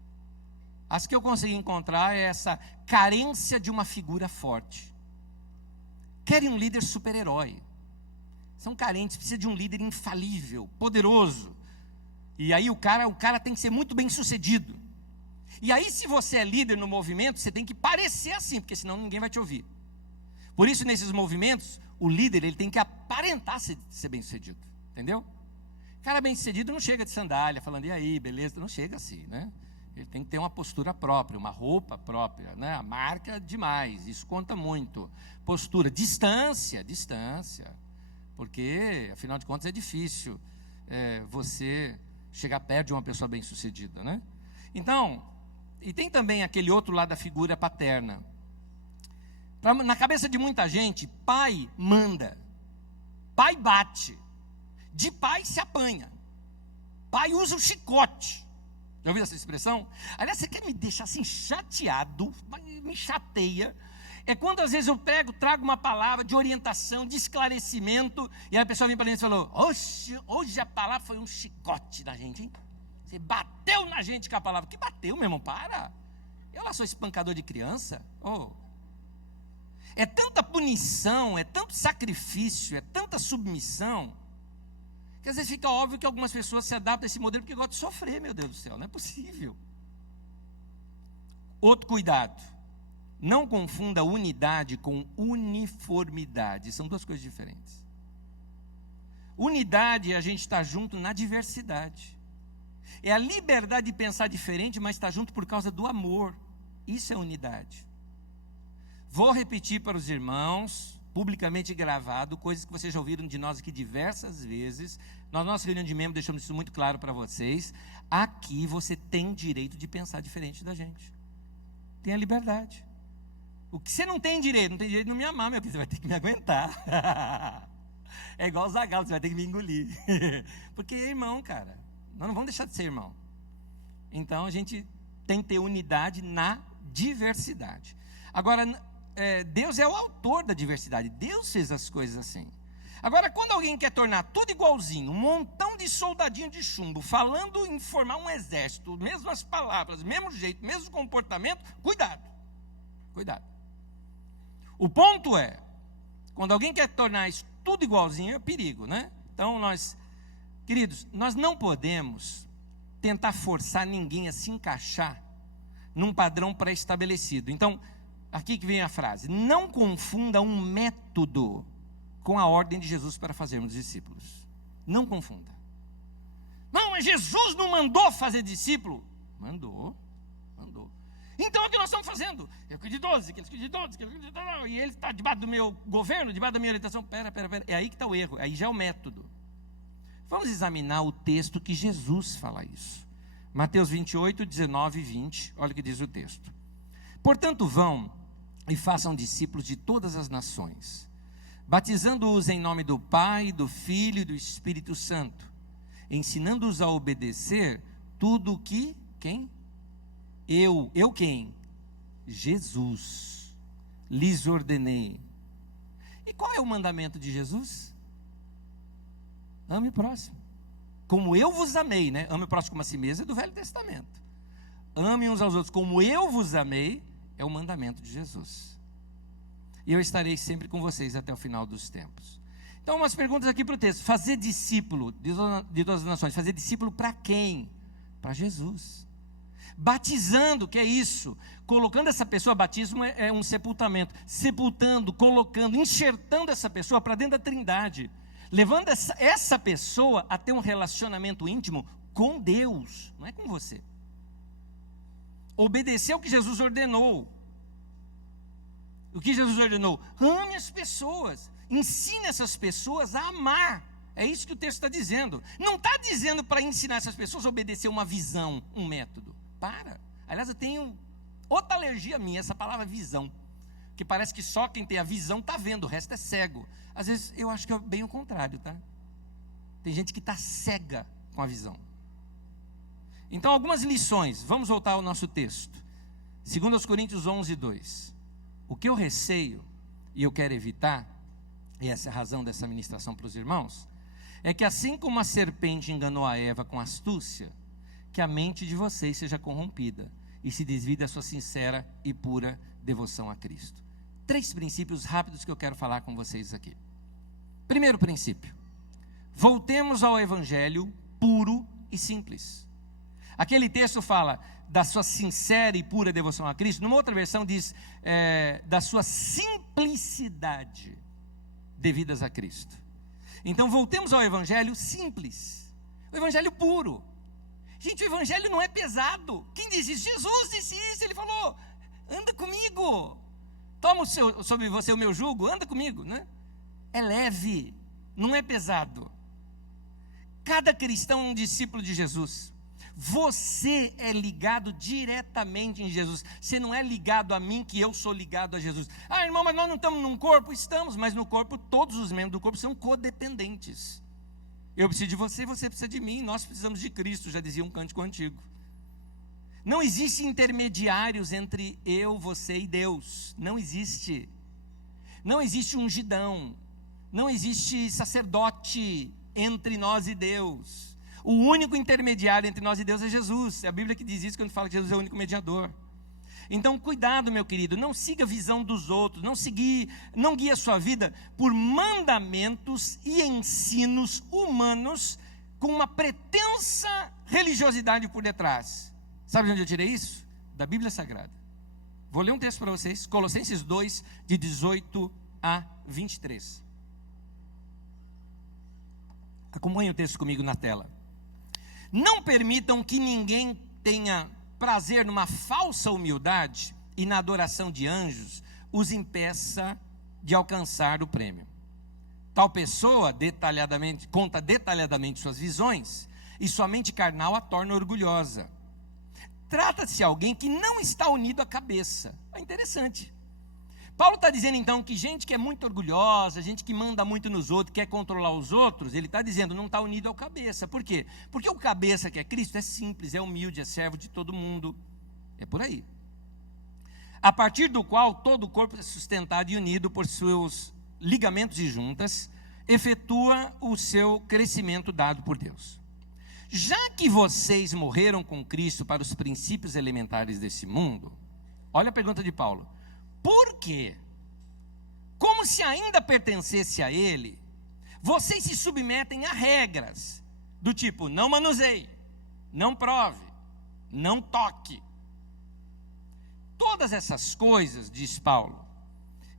As que eu consegui encontrar é essa carência de uma figura forte. Querem um líder super-herói. São carentes, precisa de um líder infalível, poderoso. E aí o cara tem que ser muito bem sucedido. E aí, se você é líder no movimento, você tem que parecer assim, porque senão ninguém vai te ouvir. Por isso, nesses movimentos, o líder, ele tem que aparentar ser bem-sucedido, entendeu? Cara bem-sucedido não chega de sandália, falando, e aí, beleza? Não chega assim, né? Ele tem que ter uma postura própria, uma roupa própria, né? A marca demais, isso conta muito. Postura, distância, porque, afinal de contas, é difícil você chegar perto de uma pessoa bem-sucedida, né? Então, e tem também aquele outro lado da figura paterna. Na cabeça de muita gente, pai manda, pai bate, de pai se apanha, pai usa o chicote. Já ouviu essa expressão? Aliás, você quer me deixar assim chateado, me chateia, é quando às vezes eu trago uma palavra de orientação, de esclarecimento, e a pessoa vem para mim e falou, hoje a palavra foi um chicote na gente, hein? Você bateu na gente com a palavra. Que bateu, meu irmão? Para. Eu lá sou espancador de criança. É tanta punição, é tanto sacrifício, é tanta submissão, que às vezes fica óbvio que algumas pessoas se adaptam a esse modelo porque gostam de sofrer, meu Deus do céu, não é possível. Outro cuidado, não confunda unidade com uniformidade, são duas coisas diferentes. Unidade é a gente estar junto na diversidade, é a liberdade de pensar diferente, mas estar junto por causa do amor, isso é unidade. Vou repetir para os irmãos, publicamente gravado, coisas que vocês já ouviram de nós aqui diversas vezes. Na nossa reunião de membros deixamos isso muito claro para vocês. Aqui você tem direito de pensar diferente da gente. Tem a liberdade. O que você não tem direito de não me amar, meu filho, você vai ter que me aguentar. É igual o Zagallo, você vai ter que me engolir. Porque é irmão, cara. Nós não vamos deixar de ser irmão. Então a gente tem que ter unidade na diversidade. Agora, Deus é o autor da diversidade. Deus fez as coisas assim. Agora, quando alguém quer tornar tudo igualzinho, um montão de soldadinho de chumbo, falando em formar um exército, mesmas palavras, mesmo jeito, mesmo comportamento, cuidado. O ponto é, quando alguém quer tornar isso tudo igualzinho, é perigo, né? Então, queridos, nós não podemos tentar forçar ninguém a se encaixar num padrão pré-estabelecido. Então, aqui que vem a frase, não confunda um método com a ordem de Jesus para fazermos discípulos. Não confunda. Não, mas Jesus não mandou fazer discípulo? Mandou. Então é o que nós estamos fazendo. Eu cuido de 12, aqueles cuidam de 12, e ele está debaixo do meu governo, debaixo da minha orientação. Pera. É aí que está o erro, aí já é o método. Vamos examinar o texto que Jesus fala isso. Mateus 28, 19 e 20, olha o que diz o texto. Portanto, vão e façam discípulos de todas as nações, batizando-os em nome do Pai, do Filho e do Espírito Santo, ensinando-os a obedecer tudo o que, quem? Eu quem? Jesus, lhes ordenei. E qual é o mandamento de Jesus? Ame o próximo. Como eu vos amei, né? Ame o próximo como a si mesmo, é do Velho Testamento. Ame uns aos outros como eu vos amei, é o mandamento de Jesus. E eu estarei sempre com vocês até o final dos tempos. Então, umas perguntas aqui para o texto. Fazer discípulo de todas as nações. Fazer discípulo para quem? Para Jesus. Batizando, que é isso? Colocando essa pessoa, batismo é um sepultamento. Sepultando, colocando, enxertando essa pessoa para dentro da Trindade. Levando essa pessoa a ter um relacionamento íntimo com Deus, não é com você. Obedecer o que Jesus ordenou. O que Jesus ordenou? Ame as pessoas. Ensine essas pessoas a amar. É isso que o texto está dizendo. Não está dizendo para ensinar essas pessoas a obedecer uma visão, um método. Para. Aliás, eu tenho outra alergia minha, essa palavra visão. Que parece que só quem tem a visão está vendo, o resto é cego. Às vezes eu acho que é bem o contrário, tá? Tem gente que está cega com a visão. Então, algumas lições. Vamos voltar ao nosso texto. 2 Coríntios 11, 2. O que eu receio, e eu quero evitar, e essa é a razão dessa ministração para os irmãos, é que assim como a serpente enganou a Eva com astúcia, que a mente de vocês seja corrompida e se desvie da sua sincera e pura devoção a Cristo. 3 princípios rápidos que eu quero falar com vocês aqui. Primeiro princípio, voltemos ao evangelho puro e simples. Aquele texto fala da sua sincera e pura devoção a Cristo. Numa outra versão diz da sua simplicidade. devidas a Cristo. Então voltemos ao evangelho simples, o evangelho puro. Gente, o evangelho não é pesado. Quem disse isso? Jesus disse isso. Ele falou: anda comigo, toma sobre você o meu jugo, anda comigo, né? É leve, não é pesado. Cada cristão é um discípulo de Jesus. Você é ligado diretamente em Jesus. Você não é ligado a mim, que eu sou ligado a Jesus. Ah, irmão, mas nós não estamos num corpo? Estamos, mas no corpo todos os membros do corpo são codependentes. Eu preciso de você, você precisa de mim, nós precisamos de Cristo, já dizia um cântico antigo. Não existe intermediários entre eu, você e Deus. Não existe. Não existe ungidão. Não existe sacerdote entre nós e Deus. O único intermediário entre nós e Deus é Jesus. É a Bíblia que diz isso quando fala que Jesus é o único mediador. Então, cuidado, meu querido, não siga a visão dos outros, não guie a sua vida por mandamentos e ensinos humanos com uma pretensa religiosidade por detrás. Sabe de onde eu tirei isso? Da Bíblia Sagrada. Vou ler um texto para vocês, Colossenses 2, de 18 a 23. Acompanhe o texto comigo na tela. Não permitam que ninguém tenha prazer numa falsa humildade e na adoração de anjos os impeça de alcançar o prêmio. Tal pessoa conta detalhadamente suas visões e sua mente carnal a torna orgulhosa. Trata-se de alguém que não está unido à cabeça. É interessante. Paulo está dizendo então que gente que é muito orgulhosa, gente que manda muito nos outros, quer controlar os outros, ele está dizendo não está unido ao cabeça. Por quê? Porque o cabeça, que é Cristo, é simples, é humilde, é servo de todo mundo. É por aí. A partir do qual todo o corpo é sustentado e unido por seus ligamentos e juntas, efetua o seu crescimento dado por Deus. Já que vocês morreram com Cristo para os princípios elementares desse mundo, olha a pergunta de Paulo. Por quê? Como se ainda pertencesse a ele, vocês se submetem a regras do tipo: não manuseie, não prove, não toque. Todas essas coisas, diz Paulo,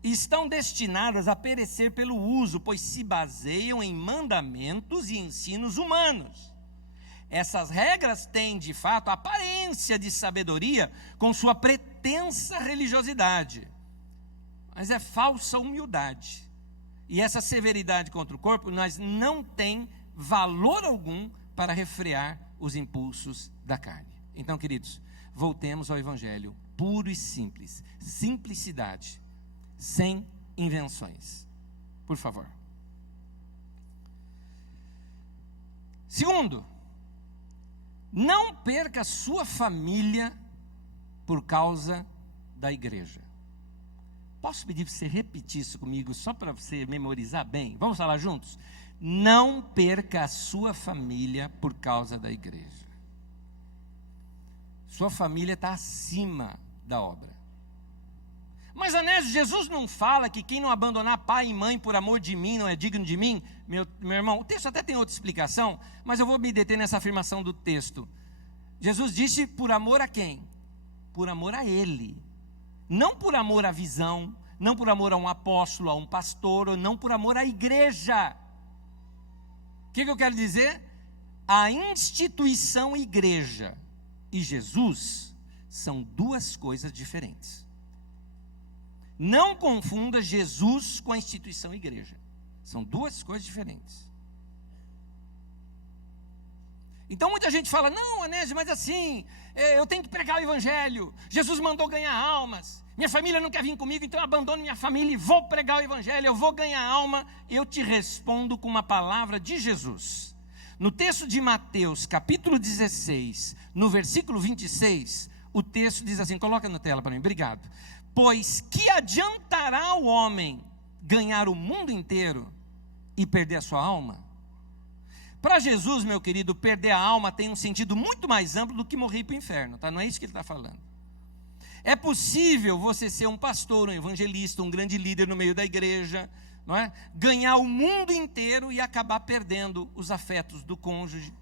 estão destinadas a perecer pelo uso, pois se baseiam em mandamentos e ensinos humanos. Essas regras têm, de fato, a aparência de sabedoria com sua pretensa religiosidade, mas é falsa humildade. E essa severidade contra o corpo, mas não tem valor algum para refrear os impulsos da carne. Então, queridos, voltemos ao evangelho puro e simples, simplicidade, sem invenções. Por favor. Segundo, não perca a sua família por causa da igreja. Posso pedir para você repetir isso comigo, só para você memorizar bem? Vamos falar juntos? Não perca a sua família por causa da igreja. Sua família está acima da obra. Mas, Anésio, Jesus não fala que quem não abandonar pai e mãe por amor de mim não é digno de mim? Meu irmão, o texto até tem outra explicação, mas eu vou me deter nessa afirmação do texto. Jesus disse por amor a quem? Por amor a ele. Não por amor à visão, não por amor a um apóstolo, a um pastor, ou não por amor à igreja. O que eu quero dizer? A instituição igreja e Jesus são duas coisas diferentes. Não confunda Jesus com a instituição igreja. São duas coisas diferentes. Então muita gente fala: não, Anésio, mas assim, eu tenho que pregar o evangelho. Jesus mandou ganhar almas. Minha família não quer vir comigo, então eu abandono minha família e vou pregar o evangelho. Eu vou ganhar alma. Eu te respondo com uma palavra de Jesus. No texto de Mateus, capítulo 16, no versículo 26, o texto diz assim, coloca na tela para mim, obrigado. Pois que adiantará o homem ganhar o mundo inteiro e perder a sua alma? Para Jesus, meu querido, perder a alma tem um sentido muito mais amplo do que morrer para o inferno, tá? Não é isso que ele está falando. É possível você ser um pastor, um evangelista, um grande líder no meio da igreja, não é? Ganhar o mundo inteiro e acabar perdendo os afetos do cônjuge,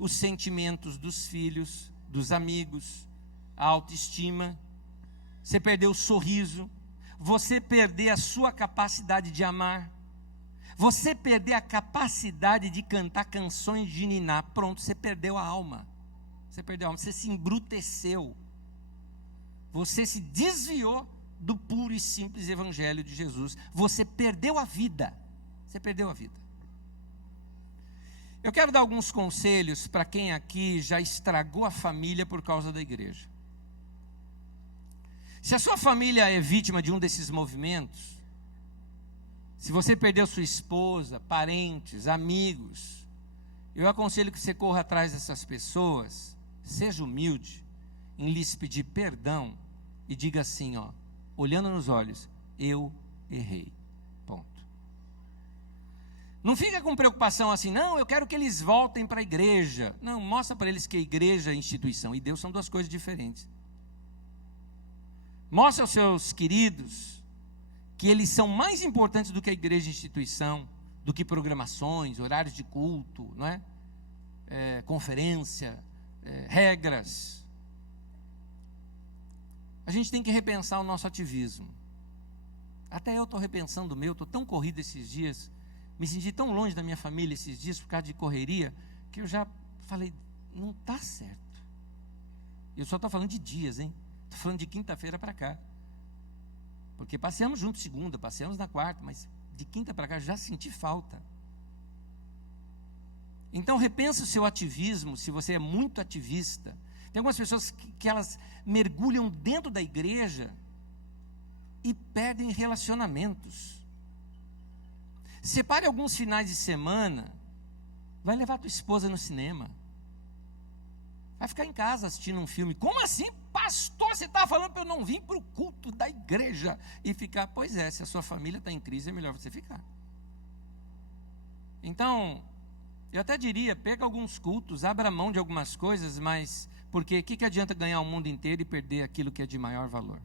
os sentimentos dos filhos, dos amigos, a autoestima. Você perder o sorriso, você perder a sua capacidade de amar. Você perder a capacidade de cantar canções de niná, pronto, você perdeu a alma. Você perdeu a alma, você se embruteceu. Você se desviou do puro e simples evangelho de Jesus. Você perdeu a vida. Você perdeu a vida. Eu quero dar alguns conselhos para quem aqui já estragou a família por causa da igreja. Se a sua família é vítima de um desses movimentos, se você perdeu sua esposa, parentes, amigos, eu aconselho que você corra atrás dessas pessoas, seja humilde em lhes pedir perdão e diga assim, ó, olhando nos olhos, eu errei, ponto. Não fica com preocupação assim, não, eu quero que eles voltem para a igreja. Não, mostra para eles que a igreja é instituição e Deus são duas coisas diferentes. Mostra aos seus queridos que eles são mais importantes do que a igreja instituição, do que programações, horários de culto, não é? Conferência, regras. A gente tem que repensar o nosso ativismo. Até eu estou repensando o meu, estou tão corrido esses dias, me senti tão longe da minha família esses dias por causa de correria, que eu já falei, não está certo. Eu só estou falando de dias, hein? Estou falando de quinta-feira para cá. Porque passeamos juntos segunda, passeamos na quarta, mas de quinta para cá já senti falta. Então repensa o seu ativismo, se você é muito ativista. Tem algumas pessoas que elas mergulham dentro da igreja e perdem relacionamentos. Separe alguns finais de semana, vai levar tua esposa no cinema. Vai ficar em casa assistindo um filme. Como assim, pastor? Você está falando para eu não vir para o culto da igreja e ficar? Pois é, se a sua família está em crise, é melhor você ficar. Então, eu até diria, pega alguns cultos, abra mão de algumas coisas, mas porque o que adianta ganhar o mundo inteiro e perder aquilo que é de maior valor?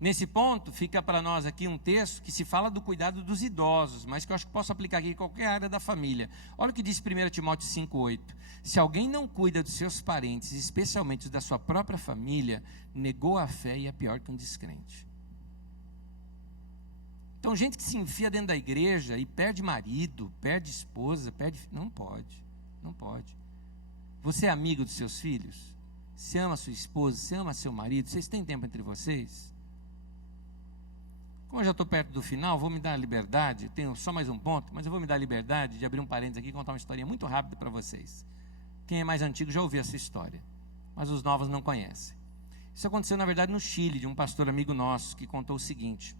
Nesse ponto, fica para nós aqui um texto que se fala do cuidado dos idosos, mas que eu acho que posso aplicar aqui em qualquer área da família. Olha o que diz 1 Timóteo 5,8. Se alguém não cuida dos seus parentes, especialmente da sua própria família, negou a fé e é pior que um descrente. Então, gente que se enfia dentro da igreja e perde marido, perde esposa, perde... Não pode, não pode. Você é amigo dos seus filhos? Você ama sua esposa? Você ama seu marido? Vocês têm tempo entre vocês? Como eu já estou perto do final, vou me dar a liberdade, tenho só mais um ponto, mas eu vou me dar a liberdade de abrir um parênteses aqui e contar uma historinha muito rápida para vocês. Quem é mais antigo já ouviu essa história, mas os novos não conhecem. Isso aconteceu, na verdade, no Chile, de um pastor amigo nosso, que contou o seguinte.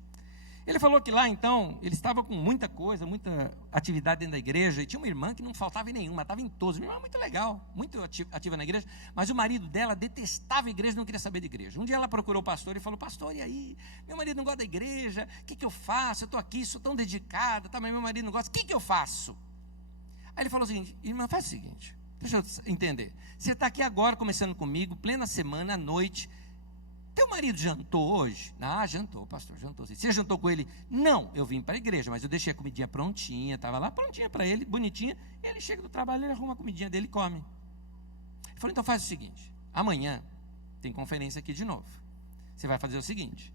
Ele falou que lá, então, ele estava com muita coisa, muita atividade dentro da igreja, e tinha uma irmã que não faltava em nenhuma, estava em todos. Uma irmã muito legal, muito ativa na igreja, mas o marido dela detestava a igreja, não queria saber de igreja. Um dia ela procurou o pastor e falou, pastor, e aí? Meu marido não gosta da igreja, o que eu faço? Eu estou aqui, sou tão dedicada, tá, mas meu marido não gosta, o que eu faço? Aí ele falou o seguinte, irmã, faz o seguinte, deixa eu entender. Você está aqui agora, começando comigo, plena semana, à noite. Teu marido jantou hoje? Ah, jantou, pastor, jantou. Você jantou com ele? Não, eu vim para a igreja, mas eu deixei a comidinha prontinha, estava lá prontinha para ele, bonitinha. E ele chega do trabalho, ele arruma a comidinha dele e come. Ele falou, então faz o seguinte, amanhã tem conferência aqui de novo. Você vai fazer o seguinte,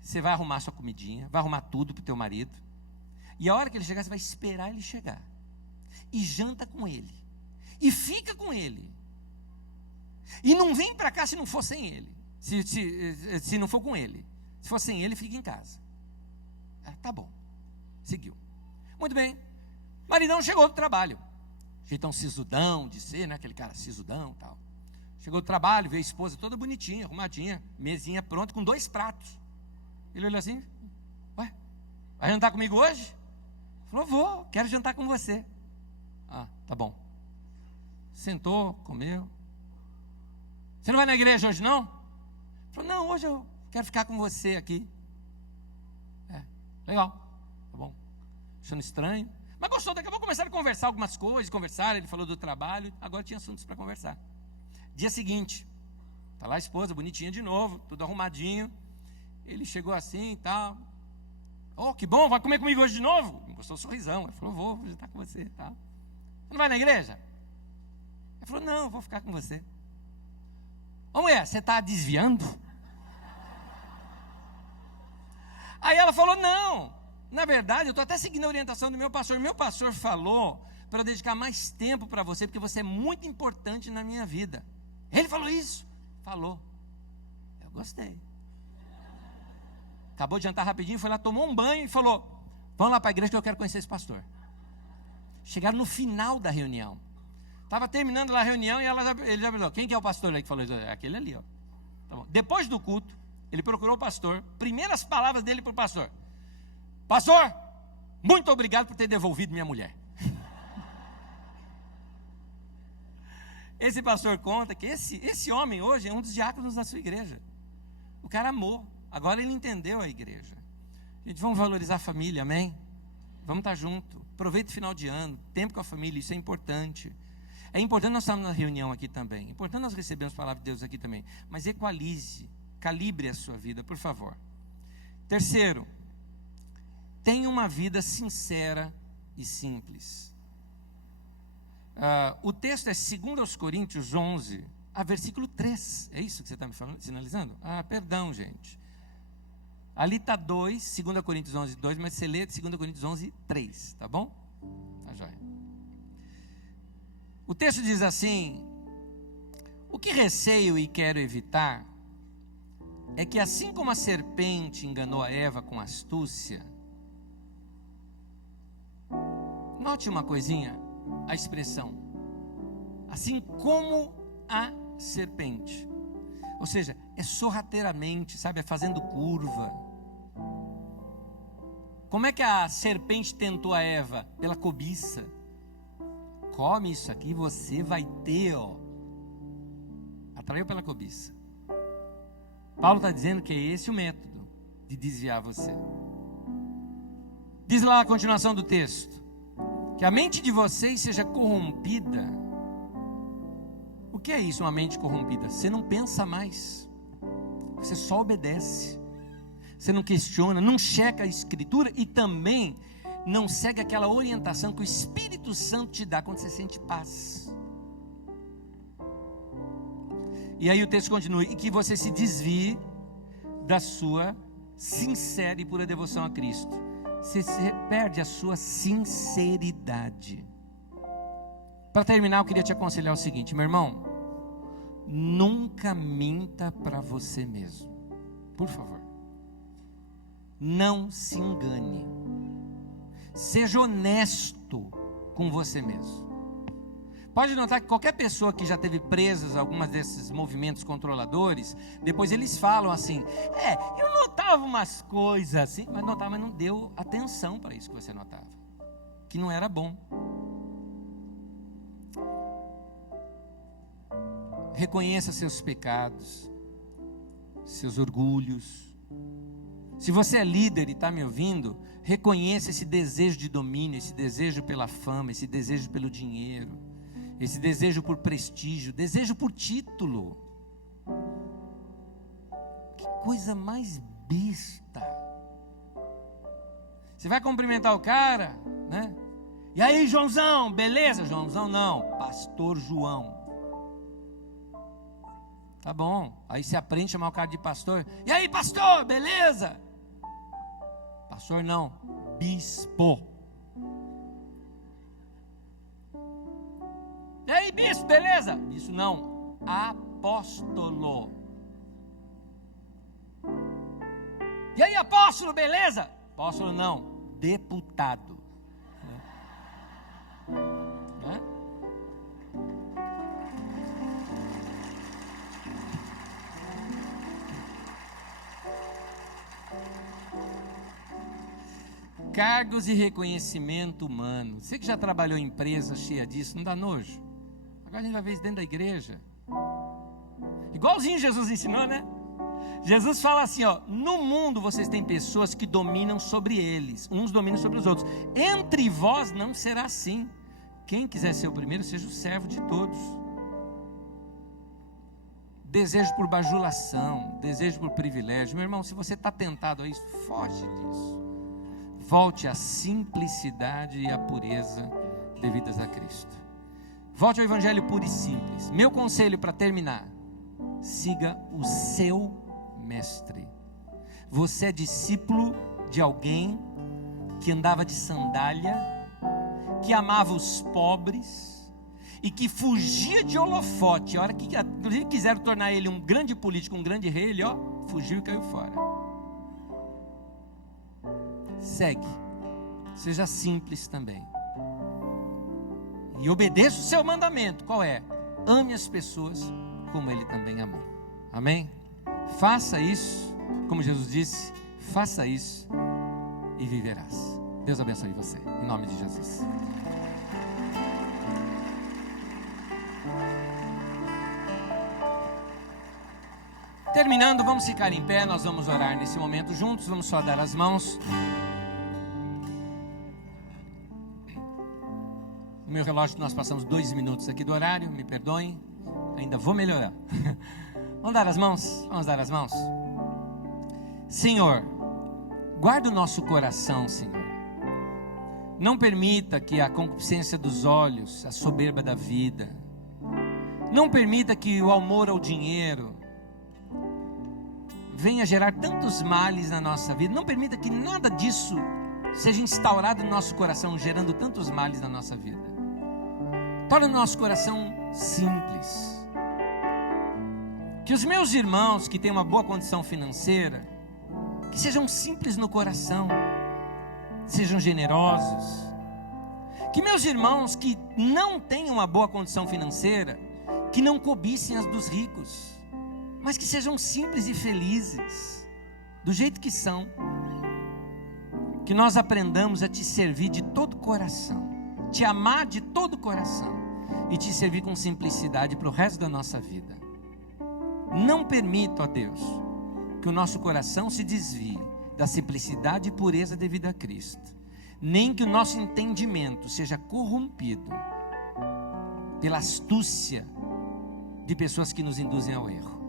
você vai arrumar sua comidinha, vai arrumar tudo para o teu marido, e a hora que ele chegar, você vai esperar ele chegar. E janta com ele. E fica com ele. E não vem para cá se não for sem ele. Se não for com ele. Se for sem ele, fica em casa. Tá bom. Seguiu. Muito bem. Maridão chegou do trabalho. Jeitão sisudão de ser, né? Aquele cara sisudão e tal. Chegou do trabalho, veio a esposa toda bonitinha, arrumadinha, mesinha pronta, com 2 pratos. Ele olhou assim, ué, vai jantar comigo hoje? Falou, vou, quero jantar com você. Ah, tá bom. Sentou, comeu. Você não vai na igreja hoje, não? Falou, não, hoje eu quero ficar com você aqui. Legal, tá bom. Achando estranho. Mas gostou, daqui a pouco começaram a conversar algumas coisas, ele falou do trabalho, agora tinha assuntos para conversar. Dia seguinte, tá lá a esposa, bonitinha de novo, tudo arrumadinho. Ele chegou assim e tal. Oh, que bom, vai comer comigo hoje de novo? Gostou do sorrisão. Ele falou, vou jantar com você, tá? Você não vai na igreja? Ele falou, não, vou ficar com você. Ô mulher, você está desviando? Aí ela falou, não, na verdade eu estou até seguindo a orientação do meu pastor. Meu pastor falou para eu dedicar mais tempo para você, porque você é muito importante na minha vida. Ele falou isso? Falou. Eu gostei. Acabou de jantar rapidinho, foi lá, tomou um banho e falou, vamos lá para a igreja que eu quero conhecer esse pastor. Chegaram no final da reunião. Estava terminando lá a reunião e ele já falou, quem que é o pastor aí que falou isso? Aquele ali, ó. Tá bom. Depois do culto, ele procurou o pastor, primeiras palavras dele para o pastor: pastor, muito obrigado por ter devolvido minha mulher. Esse pastor conta que esse homem hoje é um dos diáconos da sua igreja. O cara amou, agora ele entendeu a igreja. Gente, vamos valorizar a família, amém? Vamos estar junto, aproveita o final de ano, tempo com a família, isso é importante. É importante nós estarmos na reunião aqui também, é importante nós recebermos a palavra de Deus aqui também, mas equalize, calibre a sua vida, por favor. Terceiro, tenha uma vida sincera e simples. O texto é 2 Coríntios 11, versículo 3. É isso que você está me falando, sinalizando? Perdão, gente. Ali está 2 Coríntios 11, 2, mas você lê 2 Coríntios 11, 3, tá bom? Tá joia. O texto diz assim: o que receio e quero evitar é que, assim como a serpente enganou a Eva com astúcia, note uma coisinha, a expressão, assim como a serpente, ou seja, é sorrateiramente, sabe, é fazendo curva. Como é que a serpente tentou a Eva? Pela cobiça. Come isso aqui, você vai ter, ó. Atraiu pela cobiça. Paulo está dizendo que é esse o método de desviar você. Diz lá a continuação do texto: que a mente de vocês seja corrompida. O que é isso, uma mente corrompida? Você não pensa mais, você só obedece, você não questiona, não checa a escritura e também não segue aquela orientação que o Espírito Santo te dá quando você sente paz. E aí o texto continua: e que você se desvie da sua sincera e pura devoção a Cristo. Você perde a sua sinceridade. Para terminar, eu queria te aconselhar o seguinte, meu irmão: nunca minta para você mesmo, por favor. Não se engane. Seja honesto com você mesmo. Pode notar que qualquer pessoa que já teve presas algumas desses movimentos controladores, depois eles falam assim: eu notava umas coisas assim, mas notava, mas não deu atenção para isso que você notava, que não era bom. Reconheça seus pecados, seus orgulhos. Se você é líder e está me ouvindo, reconheça esse desejo de domínio, esse desejo pela fama, esse desejo pelo dinheiro, esse desejo por prestígio, desejo por título. Que coisa mais besta. Você vai cumprimentar o cara, né? E aí, Joãozão, beleza? Joãozão não, Pastor João. Tá bom, aí você aprende a chamar o cara de pastor. E aí, pastor, beleza? Pastor não, bispo. E aí, bispo, beleza? Isso não, apóstolo. E aí, apóstolo, beleza? Apóstolo não, deputado. Né? Cargos e reconhecimento humano. Você que já trabalhou em empresa cheia disso, não dá nojo? Agora a gente vai ver isso dentro da igreja. Igualzinho Jesus ensinou, né? Jesus fala assim, ó: no mundo vocês têm pessoas que dominam sobre eles, uns dominam sobre os outros. Entre vós não será assim. Quem quiser ser o primeiro, seja o servo de todos. Desejo por bajulação, desejo por privilégio. Meu irmão, se você está tentado a isso, foge disso. Volte à simplicidade e à pureza devidas a Cristo. Volte ao evangelho puro e simples. Meu conselho para terminar: siga o seu mestre. Você é discípulo de alguém que andava de sandália, que amava os pobres e que fugia de holofote. A hora que inclusive quiseram tornar ele um grande político, um grande rei, ele fugiu e caiu fora. Segue, seja simples também e obedeça o seu mandamento. Qual é? Ame as pessoas como ele também amou. Amém? Faça isso, como Jesus disse, faça isso e viverás. Deus abençoe você, em nome de Jesus. Terminando, vamos ficar em pé, nós vamos orar nesse momento juntos, vamos só dar as mãos. O meu relógio, nós passamos 2 minutos aqui do horário, me perdoem, ainda vou melhorar. Vamos dar as mãos? Vamos dar as mãos? Senhor, guarda o nosso coração, Senhor. Não permita que a concupiscência dos olhos, a soberba da vida, não permita que o amor ao dinheiro venha gerar tantos males na nossa vida. Não permita que nada disso seja instaurado no nosso coração, gerando tantos males na nossa vida. Torna o nosso coração simples. Que os meus irmãos que têm uma boa condição financeira, que sejam simples no coração, sejam generosos. Que meus irmãos que não têm uma boa condição financeira, que não cobicem as dos ricos, mas que sejam simples e felizes, do jeito que são. Que nós aprendamos a te servir de todo o coração, te amar de todo o coração e te servir com simplicidade para o resto da nossa vida. Não permita, ó Deus, que o nosso coração se desvie da simplicidade e pureza devida a Cristo, nem que o nosso entendimento seja corrompido pela astúcia de pessoas que nos induzem ao erro.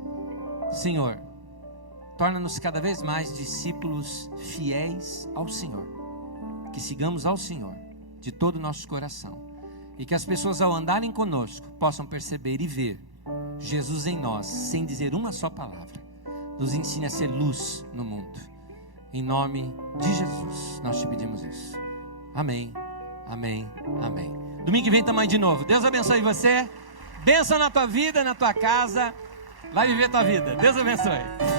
Senhor, torna-nos cada vez mais discípulos fiéis ao Senhor, que sigamos ao Senhor de todo o nosso coração, e que as pessoas ao andarem conosco possam perceber e ver Jesus em nós, sem dizer uma só palavra. Nos ensine a ser luz no mundo. Em nome de Jesus, nós te pedimos isso. Amém, amém, amém. Domingo que vem estamos aí de novo. Deus abençoe você. Bênção na tua vida, na tua casa. Vai viver a tua vida. Deus abençoe.